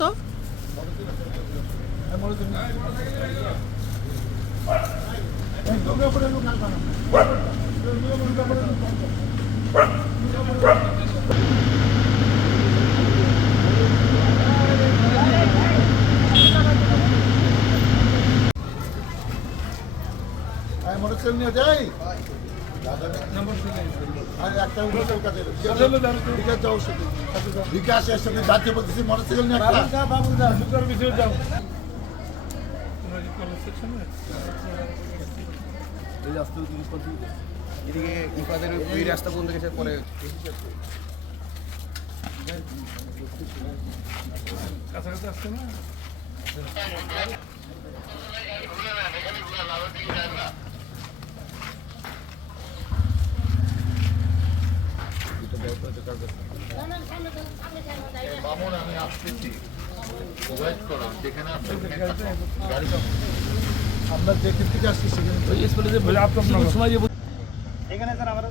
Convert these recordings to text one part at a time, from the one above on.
তো মোটরসাইকেল নিয়ে যাই বিকাশের সাথে যাচ্ছে বলতেছি মোটরসাইকেল নিয়ে এদিকে ইফাদের ওই রাস্তা বন্ধ গেছে পরে কাছাকাছি আসছে না মামুন আমি আসতেছি ওয়েট করো যেখানে আমরা যেখান থেকে আসছি সেখানে এখানে স্যার আমার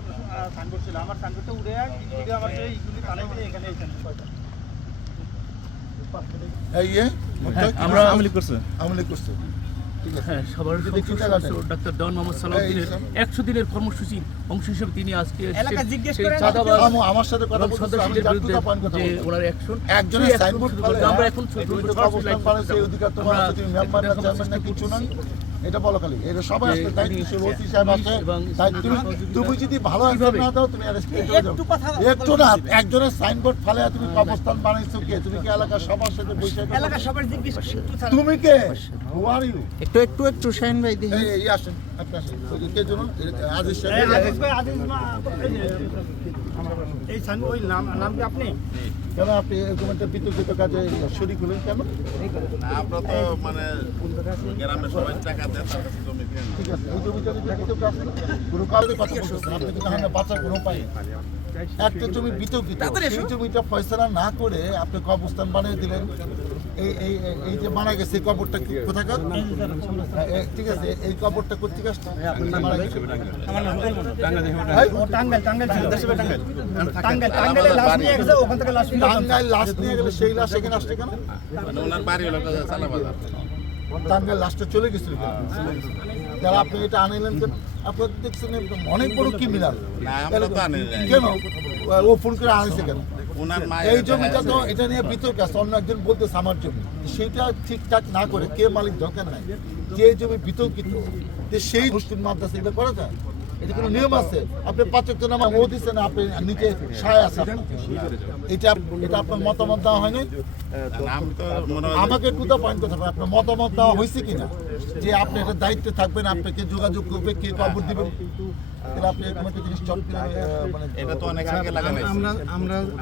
সাইনবোর্ড ছিল আমার সাইনবোর্ডটা উড়ে দিকে আমার যে ইগুলি কালাই দিলে এখানে আমরা আমলি করছে ঠিক আছে হ্যাঁ, সবার ডাক্তার ডন মোহাম্মদ সালাউদ্দিনের 100 দিনের কর্মসূচির অংশ হিসেবে তিনি আজকে এলাকা জিজ্ঞেস সেই করেন চাঁদাবাজ আমার সাথে কথা বলতে সদস্যদের বিরুদ্ধে যে ওনার অ্যাকশন একজনের সাইনবোর্ড আমরা এখন সেই অধিকার তোমার আছে, তুমি মেম্বার না চেয়ারম্যান না কিছু না এটা বলো খালি এটা সবাই আসলে দায়িত্ব ওসি সাহেব আছে তুমি যদি ভালো অ্যাকশন না দাও তুমি অ্যারেস্ট করে যাও একটু না একজনের সাইনবোর্ড ফালে তুমি অবস্থান বানাইছো কে তুমি কি এলাকার সবার সাথে বসে এলাকা সবার জিজ্ঞেস তুমি কে হু আর ইউ একটু শাইন ভাই দেখি এই আসেন আপনি আসেন কে জন আজিজ সাহেব আদিস ভাই আদিস এই সাইন ওই নাম কি আপনি কেন আপনি এরকম একটা বিতর্কিত কাজে শরীক হলেন কেন? আমরা তো মানে গ্রামের সবাই টাকা দেয় তার কাছে জমি কিনে ঠিক আছে এই জমিটা যদি বিতর্ক আছে কোনো কারণে কথা বলতেছেন আপনি কিন্তু তাহলে বাঁচার কোনো উপায় নেই। একটা জমি বিতর্কিত সেই জমিটা ফয়সালা না করে আপনি কবরস্থান বানিয়ে দিলেন এই যে মারা গেছে এই কবরটা কোথাকার ঠিক আছে এই কবরটা কোথেকে আসছে মারা গেছে টাঙ্গাইল লাশ নিয়ে গেলে সেই লাশ এখানে আসছে কেন? মানে ওনার বাড়ি হলো চালাবাজার টাঙ্গাইল লাশটা চলে গেছিল যারা আপনি এটা আনাইলেন কেন? আপনার দেখছেন অনেক বড় ক্রিমিনাল কেন ও ফোন করে আনাইছে কেন? এই জমিটা তো এটা নিয়ে বিতর্ক আছে অন্য একজন বলতেছে আমার জমি সেটা ঠিকঠাক না করে কে মালিক দরকার নাই যে জমি বিতর্কিত সেই মুসলিম মাদ্রাসা এটা করা যায় এটা কোনো নিয়ম আছে আপনি 5 ওয়াক্ত নামাজ ও দিচ্ছেন আপনি নিচে সায় আছে এটা আপনার মতামত দেওয়া হয়নি আমাকে টু দা পয়েন্ট কথা আপনার মতামত দেওয়া হয়েছে কিনা যে আপনি এটা দায়িত্বে থাকবেন আপনাকে যোগাযোগ করবে কে কবর দিবেন আপনি একটা জিনিস চট মানে এটা তো অনেক আগে লাগানো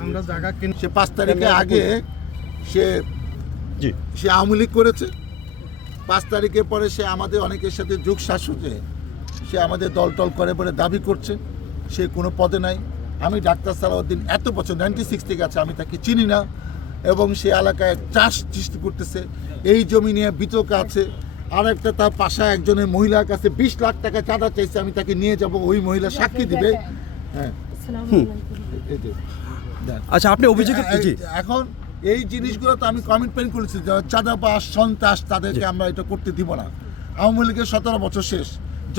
আমরা জায়গা কিনে সে 5 তারিখে আগে সে আওয়ামী লীগ করেছে 5 তারিখে পরে সে আমাদের অনেকের সাথে যোগ শাসকে সে আমাদের দল করে বলে দাবি করছে সে কোনো পদে নাই আমি ডাক্তার সালাউদ্দিন এত বছর 96 থেকে আছে আমি তাকে চিনি না এবং সে এলাকায় চাষ সৃষ্টি করতেছে এই জমি নিয়ে বিতর্ক আছে আর একটা তার পাশে একজনের মহিলার কাছে 20 লাখ টাকা চাঁদা চাইছে আমি তাকে নিয়ে যাব ওই মহিলা সাক্ষী দিবে হ্যাঁ আচ্ছা আপনি অভিযোগ এখন এই জিনিসগুলো তো আমি কমিটমেন্ট করেছি চাঁদাবাজ সন্ত্রাস তাদেরকে আমরা এটা করতে দিব না আওয়ামী লীগের 17 বছর শেষ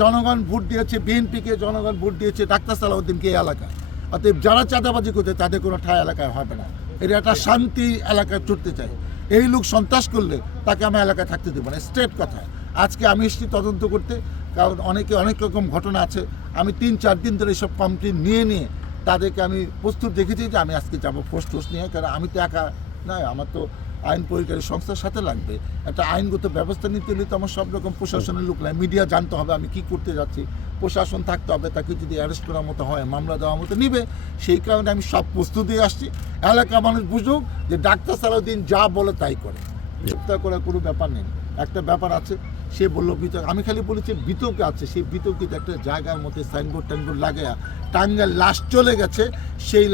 জনগণ ভোট দিয়েছে বিএনপিকে জনগণ ভোট দিয়েছে ডাক্তার সালাউদ্দিনকে এই এলাকায় অতএব যারা চাঁদাবাজি করতে তাদের কোনো ঠাই এলাকায় হবে না এটা একটা শান্তি এলাকায় চড়তে চাই এই লোক সন্ত্রাস করলে তাকে আমি এলাকায় থাকতে দেবো না স্ট্রেট কথা আজকে আমি এসেছি তদন্ত করতে কারণ অনেক রকম ঘটনা আছে আমি 3-4 দিন ধরে এইসব কমপ্লেন নিয়ে তাদেরকে আমি প্রস্তুত দেখেছি যে আমি আজকে যাবো ফোর্স নিয়ে কারণ আমি তো একা না আমার তো আইন পরিকারী সংস্থার সাথে লাগবে একটা আইনগত ব্যবস্থা নিতে হলে তো আমার সব রকম প্রশাসনের লোক লাগে মিডিয়া জানতে হবে আমি কি করতে যাচ্ছি প্রশাসন থাকতে হবে তাকে যদি অ্যারেস্ট করার মতো হয় মামলা দেওয়ার মতো নিবে সেই কারণে আমি সব প্রস্তুতি আসছি এলাকা মানুষ বুঝুক যে ডাক্তার সালাউদ্দিন যা বলে তাই করে গ্রেপ্তার করার কোনো ব্যাপার নেই একটা ব্যাপার আছে সে বললো বিতর্ক আমি খালি বলেছি বিতর্ক আছে সেই বিতর্কিত একটা জায়গার মধ্যে সাইনবোর্ড লাগাইয়া টাঙ্গাইল লাশ চলে গেছে সেই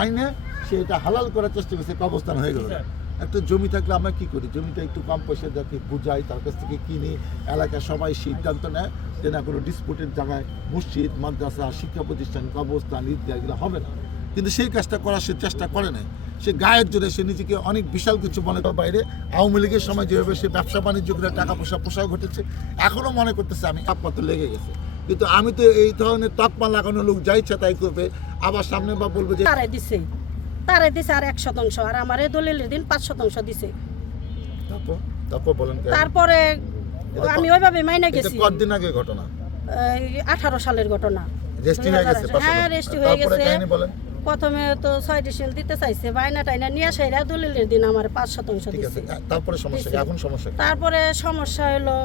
আইনে সে এটা হালাল করার চেষ্টা করছে অবস্থান হয়ে গেল একটা জমি থাকলে আমরা কি করি, জমিটা একটু কম পয়সা দেখে বুঝাই, তার কাছ থেকে কিনি, এলাকার সবাই সিদ্ধান্ত নেয় যে না কোনো ডিসপুটের জায়গায় মসজিদ, মাদ্রাসা, শিক্ষা প্রতিষ্ঠান, কবরস্থান, ঈদগাহ এগুলো হবে না। কিন্তু সেই কাজটা করার সে চেষ্টা করে নাই। সে গায়ের জোরে সে নিজেকে অনেক বিশাল কিছু মনে করে। বাইরে আওয়ামী লীগের সময় যেভাবে সে ব্যবসা বাণিজ্য করে টাকা পয়সা প্রসার ঘটেছে, এখনও মনে করতেছে আমি তাপমাত্রা লেগে গেছে। কিন্তু আমি তো এই ধরনের তকমা লাগানো লোক যা ইচ্ছা তাই করবে, আবার সামনে বা বলবো যে তারে দিছে আর 100%, আর আমার এই দলিলের দিন 5% দিছে। তারপর বলেন কেন? তারপরে আমি ওইভাবে মাইনে এটা গেছি। কতদিন আগে ঘটনা? 18 সালের ঘটনা। রেজিস্ট্রি হয়ে গেছে? 2000 হ্যাঁ, রেজিস্ট্রি হয়ে তারপরে গেছে। কাহিনী বলেন। প্রথমে তো 6 ডিসেল দিতে চাইছে, বাইনা টাইনা নিয়ে আসাইরা দলিলের দিন আমার 5% ঠিক আছে, দিছে। তারপরে সমস্যা কি? এখন সমস্যা কি? তারপরে সমস্যা হলো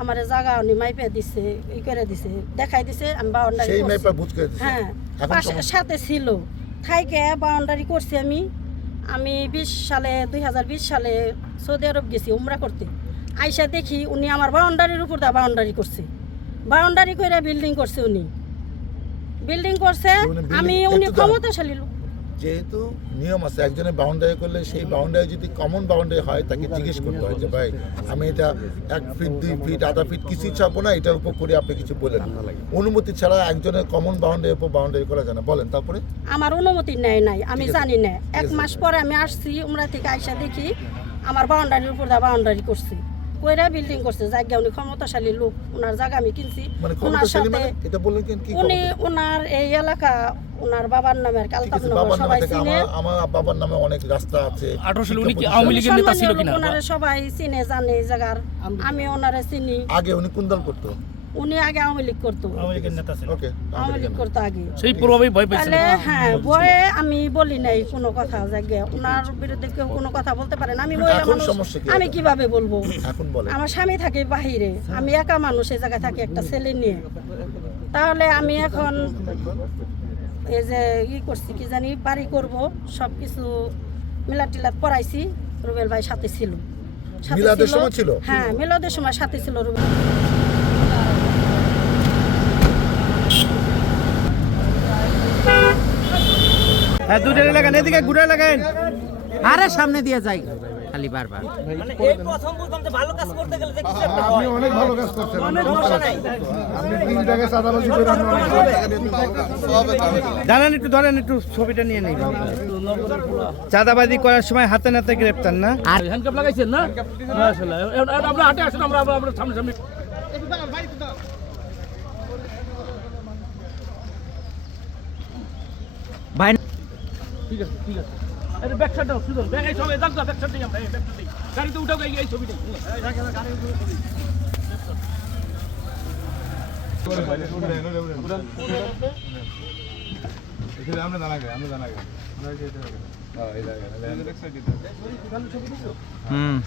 আমার জায়গা উনি মাইপে দিছে, ই করে দিছে, দেখাই দিছে, আমি বাউন্ডারি সেই করছি। মাইপা বুঝ করে দিছে। হ্যাঁ, এখন সমস্যা? সাথে ছিল থাইকে বাউন্ডারি করছি। আমি 2020 সালে সৌদি আরব গেছি উমরা করতে। আইসা দেখি উনি আমার বাউন্ডারির উপর দা বাউন্ডারি করছে, বাউন্ডারি করে বিল্ডিং করছে। উনি বিল্ডিং করছে, উনি building- উনি একটু দাঁড়ান। ক্ষমতাশালী লোক। যেহেতু নিয়ম আছে, একজনের বাউন্ডারি করলে সেই বাউন্ডারি যদি কমন বাউন্ডারি হয় তাকে জিজ্ঞেস করতে হয় যে ভাই আমি এটা 1 ফিট 2 ফিট আধা ফিট কিছুই ছাড়বো না, এটার উপর করে আপনি কিছু বলেন। অনুমতি ছাড়া একজনের কমন বাউন্ডারির উপর বাউন্ডারি করা যায় না। বলেন তারপরে। আমার অনুমতি নেয় নাই, আমি জানি না। 1 মাস পরে আমি আসছি উমরা থেকে, আইসা দেখি আমার বাউন্ডারির উপর দা বাউন্ডারি করছে, কইরা বিল্ডিং করছে। জায়গা উনি ক্ষমতাশালী লোক, ওনার জায়গা আমি কিনছি। মানে ওনার ক্ষমতাশালী সাথে মানে এটা বললেন কেন? কি উনি ক্ষমতা? ওনার এই এলাকা ওনার বাবার নামের ঠিক কালতাপ আছে, নগর বাবার নামে সবাই থেকে চিনে। আমার বাবার নামে অনেক রাস্তা আছে। 18 সালে উনি কি শিক্ষা আওয়ামী লীগের নেতা ছিল সম্মানীয় কিনা? লোক, ওনারে সবাই চিনে জানে এই জায়গার। আমি ওনারে চিনি। আগে উনি কোন দল করতো? উনি আগে আওয়ামী লীগ করতো, ওকে, আওয়ামী লীগ করতো আগে। সেই প্রভাবেই ভয় পাইছিল। তাহলে হ্যাঁ, ভয়ে আমি বলি নাই কোনো কথা। জায়গা ওনার বিরুদ্ধে কেউ কোনো কথা বলতে পারে না। আমি মহিলা এখন মানুষ, সমস্যা কি? আমি কিভাবে বলবো? এখন বলেন। আমার স্বামী থাকে বাহিরে, আমি একা মানুষ, এই জায়গায় থাকি একটা ছেলে নিয়ে। তাহলে আমি এখন এই যে করছি কি জানি, বাড়ি করব, সব কিছু মিলাদ টিলাদ পড়াইছি। রুবেল ভাই সাথে ছিল। মিলাদের সময় ছিল? হ্যাঁ, মিলাদের সময় সাথে ছিল রুবেল। হ্যাঁ, দুটো লাগান, এদিকে ঘুরে লাগান। আরে সামনে দিয়ে যাই খালি বারবার। আপনি অনেক ভালো কাজ করছেন। আপনি 3 টাকা চাঁদাবাজি করে দাঁড়ান একটু, ধরেন একটু ছবিটা নিয়ে নেই। চাঁদাবাজি করার সময় হাতে নাতে গ্রেপ্তার না? হ্যান্ডকাপ লাগাইছেন না? মাশাআল্লাহ। আমরা হাঁটে আসেন, আমরা সামনে সামনে। ভাই ঠিক আছে, ঠিক আছে। আরে ব্যাক সাইডটা সুন্দর। ব্যাক এই সবাই দাগ দাও, ব্যাক সাইডটাই আমরা, এই ব্যাক সাইডটাই। গাড়িতে উঠাও এই ছবিটাই। হুম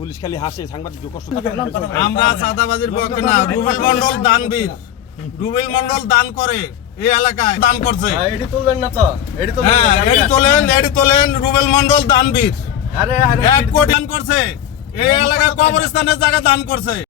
পুলিশ খালি হাসে, সাংবাদিক কষ্ট। আমরা চাঁদাবাজির পক্ষে না। রুবেল মন্ডল দানবীর, রুবেল মন্ডল দান করে এই এলাকায় দান করছে। এটি তুলবেন না তো? এটি তো হ্যাঁ, এটি তোলেন। রুবেল মন্ডল দানবীর 1 কোটি দান করছে এই এলাকায়, কবরস্থানের জায়গা দান করছে।